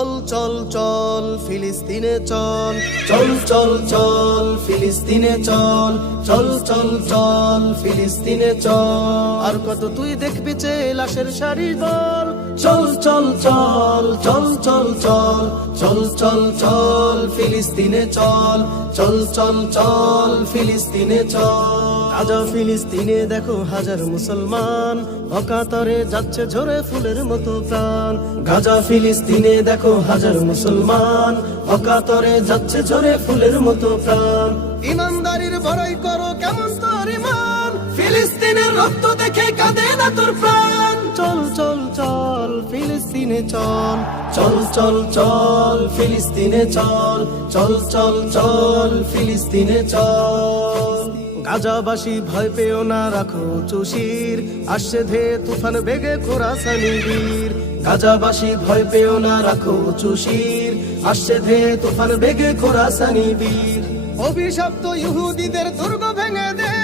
Allah. চল চল ফিলিস্তিনে চল চল চল চল ফিলিস্তিনে চল চল চল চল ফিলিস্তিনে চল আর কত তুই দেখবি চে লাশের শাড়ি দল চল চল চল চল চল চল চল চল চল ফিলিস্তিনে চল চল চল চল ফিলিস্তিনে চল আজ ফিলিস্তিনে দেখো হাজার মুসলমান অকাতরে যাচ্ছে ঝরে ফুলের মতো প্রাণ গাজা ফিলিস্তিনে দেখো হাজার মুসলমান অকাতরে যাচ্ছে ঝরে ফুলের মতো প্রাণ ইমানদারির বড়াই করো কেমন তোর ইমান ফিলিস্তিনের রক্ত দেখে কাঁদে না তোর প্রাণ চল চল চল ফিলিস্তিনে চল চল চল চল ফিলিস্তিনে চল চল চল চল ফিলিস্তিনে চল গাজাবাসী ভয় পেও না রাখো চুষির আসছে ধে তুফান বেগে খোরা সালিবীর গাজাবাসী ভয় পেও না রাখো চুষির আসছে ধে তুফান বেগে সানি বীর অভিশপ্ত ইহুদিদের দুর্গ ভেঙে দে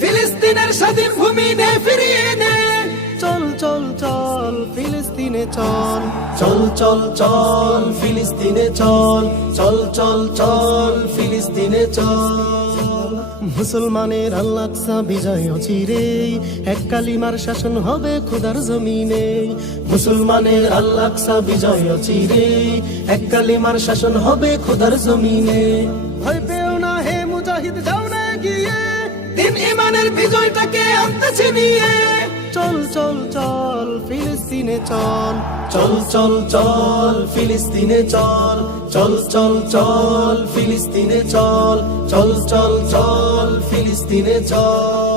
ফিলিস্তিনের স্বাধীন ভূমি নে ফিরিয়ে দে চল চল চল ফিলিস্তিনে চল চল চল চল ফিলিস্তিনে চল চল চল চল ফিলিস্তিনে চল মুসলমানের আল্লাকসা বিজয় অচিরে এক কালিমার শাসন হবে খোদার জমিনে মুসলমানের আল্লাকসা বিজয় অচিরে এক কালিমার শাসন হবে খোদার জমিনে ভয় পেও না হে মুজাহিদ যাও না গিয়ে ইমানের বিজয়টাকে আনতেছে নিয়ে চল চল চল ফিলিস্তিনে চল চল চল চল ফিলিস্তিনে চল চল চল চল ফিলিস্তিনে চল চল চল চল ফিলিস্তিনে চল